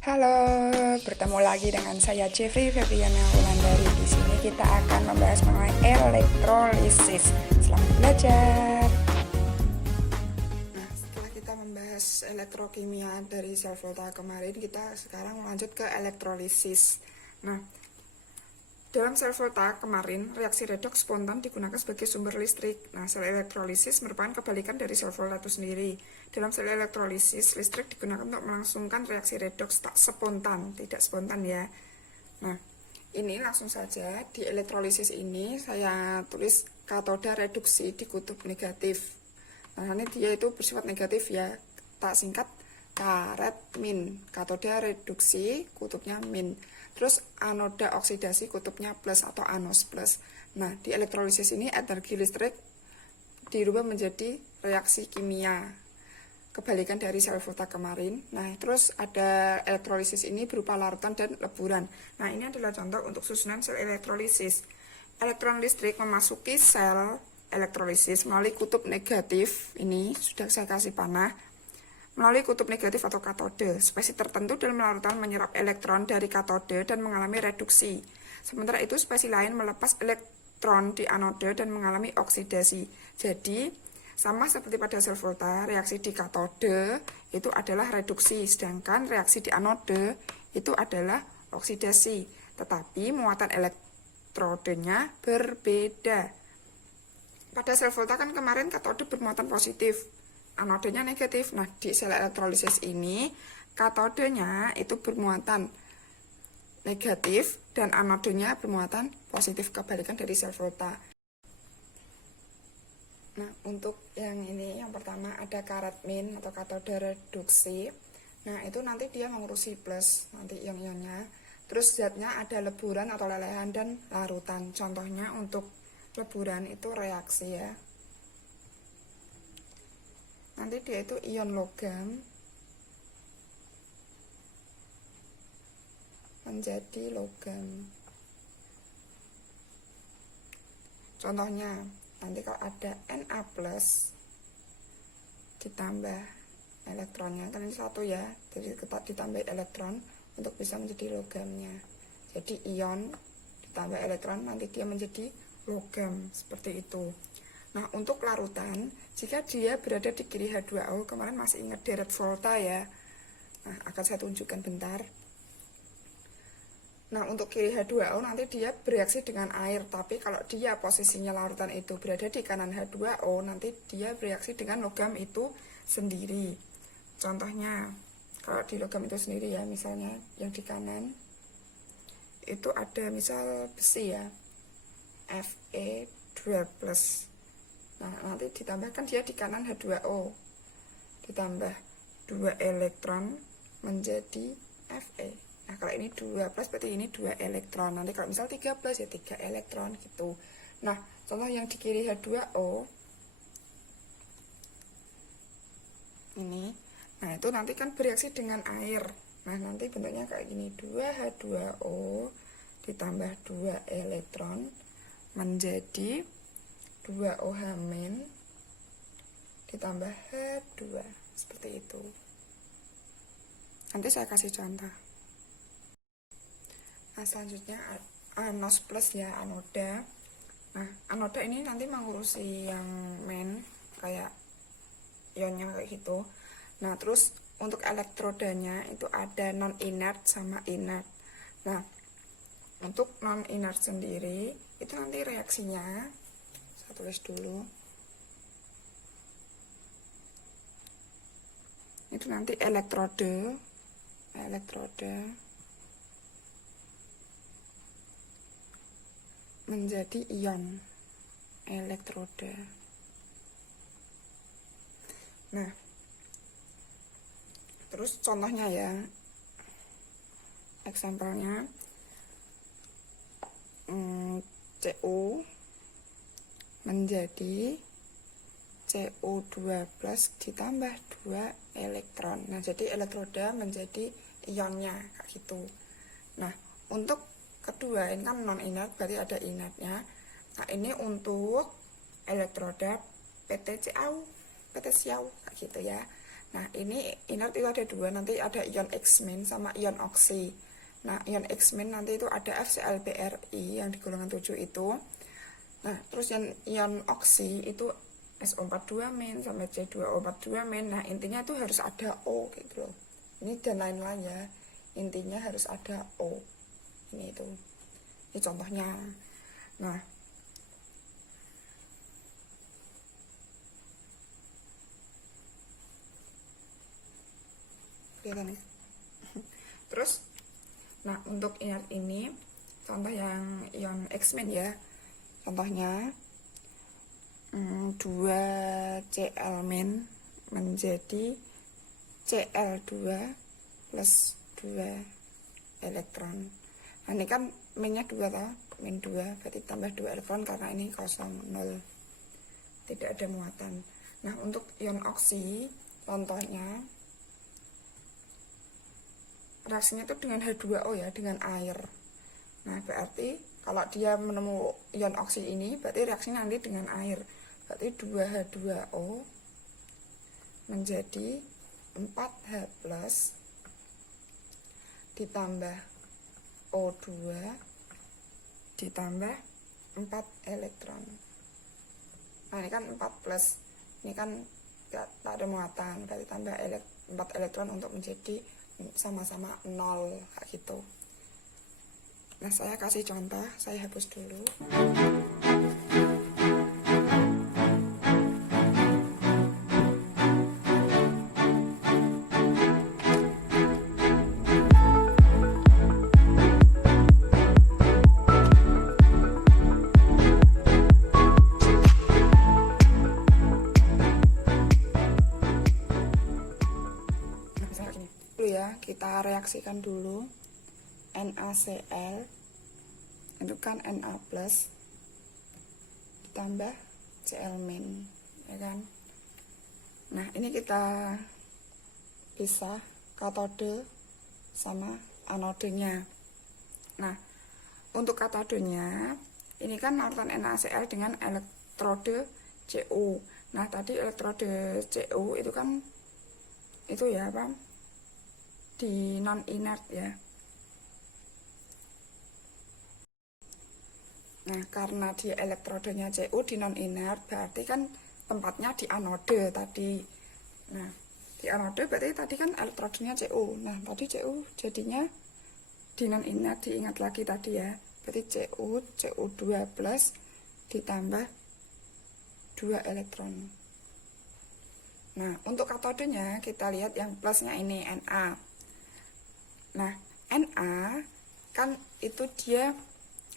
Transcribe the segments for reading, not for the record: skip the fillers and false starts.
Halo, bertemu lagi dengan saya Jeffrey Febriana Wulandari. Di sini kita akan membahas mengenai elektrolisis. Selamat belajar. Nah, setelah kita membahas elektrokimia dari sel volta kemarin, kita sekarang lanjut ke elektrolisis. Nah, dalam sel volta kemarin, reaksi redoks spontan digunakan sebagai sumber listrik. Nah, sel elektrolisis merupakan kebalikan dari sel volta itu sendiri. Dalam sel elektrolisis, listrik digunakan untuk melangsungkan reaksi redoks tak spontan, tidak spontan ya. Nah, ini langsung saja di elektrolisis ini saya tulis katoda reduksi di kutub negatif. Nah, ini dia itu bersifat negatif ya, tak singkat karet min. Katoda reduksi kutubnya min. Terus anoda oksidasi kutubnya plus atau anos plus. Nah, di elektrolisis ini energi listrik dirubah menjadi reaksi kimia, kebalikan dari sel volta kemarin. Nah, terus ada elektrolisis ini berupa larutan dan leburan. Nah, ini adalah contoh untuk susunan sel elektrolisis. Elektron listrik memasuki sel elektrolisis melalui kutub negatif. Ini sudah saya kasih panah. Melalui kutub negatif atau katode, spesies tertentu dalam larutan menyerap elektron dari katode dan mengalami reduksi. Sementara itu, spesies lain melepas elektron di anode dan mengalami oksidasi. Jadi, sama seperti pada sel volta, reaksi di katode itu adalah reduksi, sedangkan reaksi di anode itu adalah oksidasi. Tetapi muatan elektrodenya berbeda. Pada sel volta kan kemarin katode bermuatan positif, anodenya negatif. Nah, di sel elektrolisis ini katodenya itu bermuatan negatif dan anodenya bermuatan positif, kebalikan dari sel volta. Nah, untuk yang ini yang pertama ada karet min atau katoda reduksi. Nah, itu nanti dia mengurusi plus nanti ion-ionnya. Terus zatnya ada leburan atau lelehan dan larutan. Contohnya untuk leburan itu reaksi ya. Nanti dia itu ion logam menjadi logam. Contohnya, nanti kalau ada Na plus ditambah elektronnya, kan ini satu ya, jadi kita ditambah elektron untuk bisa menjadi logamnya. Jadi ion ditambah elektron nanti dia menjadi logam, seperti itu. Nah, untuk larutan, jika dia berada di kiri H2O, kemarin masih ingat deret volta ya. Nah, akan saya tunjukkan bentar. Nah, untuk kiri H2O nanti dia bereaksi dengan air, tapi kalau dia posisinya larutan itu berada di kanan H2O, nanti dia bereaksi dengan logam itu sendiri. Contohnya, kalau di logam itu sendiri ya, misalnya yang di kanan, itu ada misal besi ya, Fe2+. Nah, nanti ditambahkan dia di kanan H2O, ditambah 2 elektron menjadi Fe. Nah, kalau ini 2 plus berarti ini 2 elektron. Nanti kalau misal 3 plus ya 3 elektron gitu. Nah, contoh yang di kiri H2O ini, nah itu nanti kan bereaksi dengan air. Nah, nanti bentuknya kayak gini, 2H2O ditambah 2 elektron menjadi 2OH- ditambah H2, seperti itu. Nanti saya kasih contoh. Nah, selanjutnya anos plus ya, anoda. Nah, anoda ini nanti mengurusi yang main kayak ionnya kayak gitu. Nah, terus untuk elektrodanya itu ada non inert sama inert. Nah, untuk non inert sendiri itu nanti reaksinya saya tulis dulu. Itu nanti elektrode menjadi ion elektrode. Nah, terus contohnya ya, example-nya Cu menjadi CO2 plus ditambah 2 elektron. Nah, jadi elektroda menjadi ionnya kayak gitu. Nah, untuk kedua ini kan non inert, berarti ada inertnya. Nah, ini untuk elektroda PT CAU kayak gitu ya. Nah, ini inert itu ada dua, nanti ada ion X- sama ion oksi. Nah, ion X- nanti itu ada FClBrI yang di golongan 7 itu. Nah, terus yang ion oksi itu SO42- sampai C2O42-. Nah, intinya itu harus ada O gitu loh. Ini dan lain-lain ya. Intinya harus ada O. Ini itu. Ini contohnya. Nah, kelihatan ya. Terus, nah untuk inert ini contoh yang ion X- ya. Contohnya 2Cl- menjadi Cl2 plus 2 elektron. Nah, ini kan minnya 2 toh, min 2 berarti tambah 2 elektron karena ini kosong 0. Tidak ada muatan. Nah, untuk ion oksi contohnya reaksinya itu dengan H2O ya, dengan air. Nah, berarti kalau dia menemukan ion oksi ini, berarti reaksinya nanti dengan air. Berarti 2H2O menjadi 4H plus ditambah O2 ditambah 4 elektron. Nah, ini kan 4 plus, ini kan tak ada muatan, berarti tambah 4 elektron untuk menjadi sama-sama 0 kayak gitu. Nah, saya kasih contoh, saya hapus dulu. Ya, kita reaksikan dulu. NaCl itu kan Na plus ditambah Cl- ya kan. Nah, ini kita pisah katode sama anodenya. Nah, untuk katodenya ini kan larutan NaCl dengan elektrode Cu. Nah, tadi elektrode Cu itu kan itu ya apa, di non inert ya. Nah, karena dia elektrodenya Cu di non inert, berarti kan tempatnya di anode tadi. Nah, di anode berarti tadi kan elektrodenya Cu. Nah, tadi Cu jadinya di non inert, diingat lagi tadi ya. Berarti Cu2 plus ditambah 2 elektron. Nah, untuk katodenya kita lihat yang plusnya ini Na. Nah, Na kan itu dia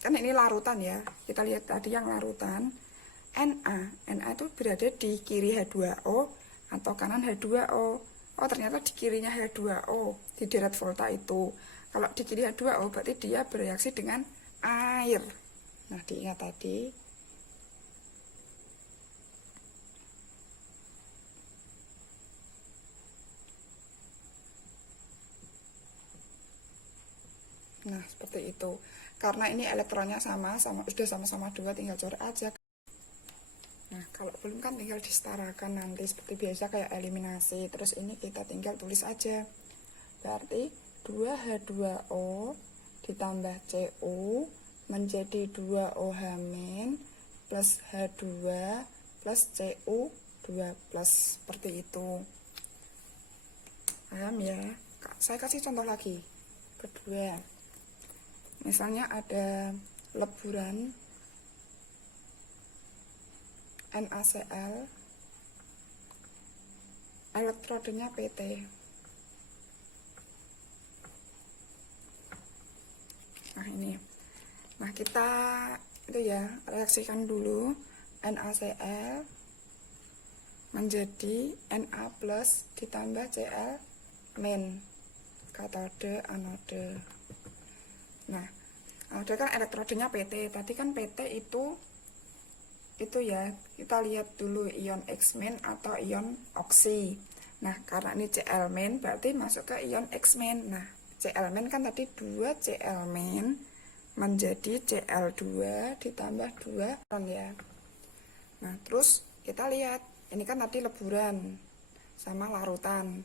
kan ini larutan ya. Kita lihat tadi yang larutan. Na itu berada di kiri H2O atau kanan H2O. Oh, ternyata di kirinya H2O di deret volta itu. Kalau di kiri H2O berarti dia bereaksi dengan air. Nah, diingat tadi. Nah, seperti itu. Karena ini elektronnya sama sudah sama-sama 2, tinggal coret aja. Nah, kalau belum kan tinggal disetarakan nanti seperti biasa kayak eliminasi. Terus ini kita tinggal tulis aja. Berarti 2H2O ditambah Cu menjadi 2OH- plus H2 plus Cu2 plus, seperti itu. Paham ya? Saya kasih contoh lagi. Kedua, misalnya ada leburan NaCl, elektrodenya Pt. Nah, ini. Nah, kita itu ya, reaksikan dulu NaCl menjadi Na plus ditambah Cl-, katode anode. Nah, anode kan elektrodenya Pt. Tadi kan Pt itu ya, kita lihat dulu ion X- atau ion oksi. Nah, karena ini Cl- berarti masuk ke ion X-. Nah, Cl- kan tadi 2 Cl- menjadi Cl2 ditambah 2 ton ya. Nah, terus kita lihat ini kan tadi leburan. sama larutan.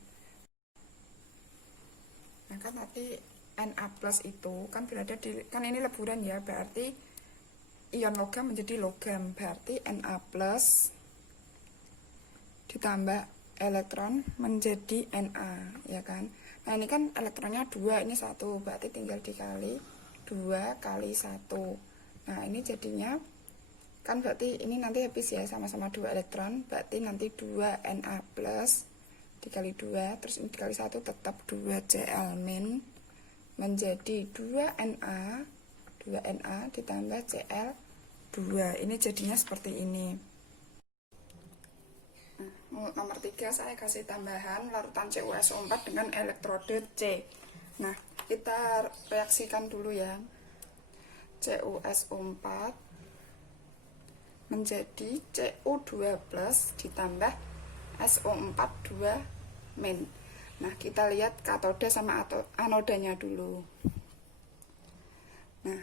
Nah kan tadi Na plus itu kan berada di, kan ini leburan ya, berarti ion logam menjadi logam, berarti Na plus ditambah elektron menjadi Na, ya kan. Nah ini kan elektronnya 2, ini 1, berarti tinggal dikali 2 kali 1. Nah ini jadinya kan berarti ini nanti habis ya, sama-sama 2 elektron, berarti nanti 2 Na plus dikali 2, terus ini dikali 1 tetap 2 Cl min menjadi 2 Na ditambah Cl2. Ini jadinya seperti ini. Nah, nomor 3 saya kasih tambahan larutan CuSO4 dengan elektrode C. Nah, kita reaksikan dulu ya. CuSO4 menjadi Cu2 plus ditambah SO4 2 min. Nah, kita lihat katode sama anodanya dulu. Nah,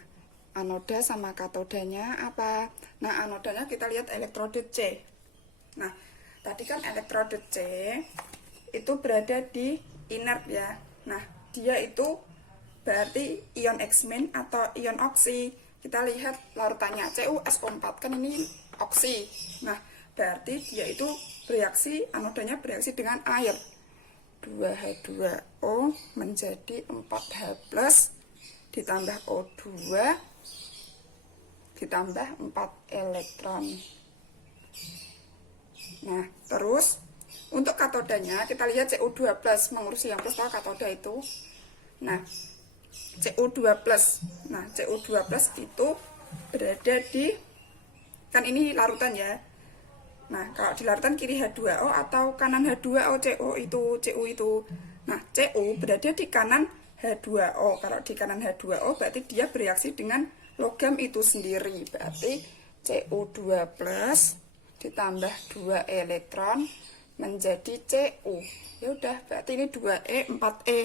anoda sama katodanya apa? Nah, anodanya kita lihat elektrode C. Nah, tadi kan elektrode C itu berada di inert ya. Nah, dia itu berarti ion X- atau ion oksi. Kita lihat larutannya CuSO4 kan ini oksi. Nah, berarti dia itu bereaksi, anodanya bereaksi dengan air. 2H2O menjadi 4H plus ditambah O2 ditambah 4 elektron. Nah, terus untuk katodanya kita lihat Cu2 plus, mengurusi yang plus, tahu katoda itu. Nah, Cu2 plus. Nah, Cu2 plus itu berada di, kan ini larutan ya. Nah, kalau di larutan kiri H2O atau kanan H2O, Cu itu. Nah, Cu berada di kanan H2O. Kalau di kanan H2O berarti dia bereaksi dengan logam itu sendiri. Berarti Cu2 plus ditambah 2 elektron menjadi Cu. Ya udah, berarti ini 2E, 4E.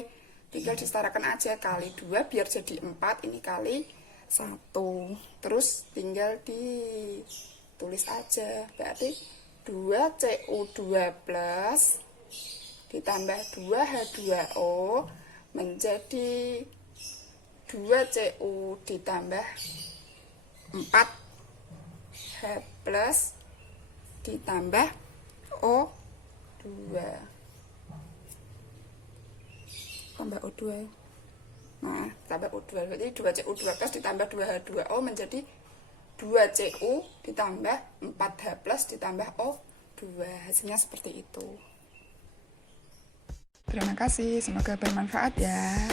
Tinggal disetarakan aja kali 2 biar jadi 4, ini kali 1. Terus tinggal ditulis aja. Berarti 2 Cu2 plus ditambah 2 H2O menjadi 2 Cu ditambah 4 H plus ditambah O2 tambah O2. Nah, tambah O2 berarti 2 Cu2 plus ditambah 2 H2O menjadi 2 Cu ditambah 4 H plus ditambah O2. Hasilnya seperti itu. Terima kasih, semoga bermanfaat ya.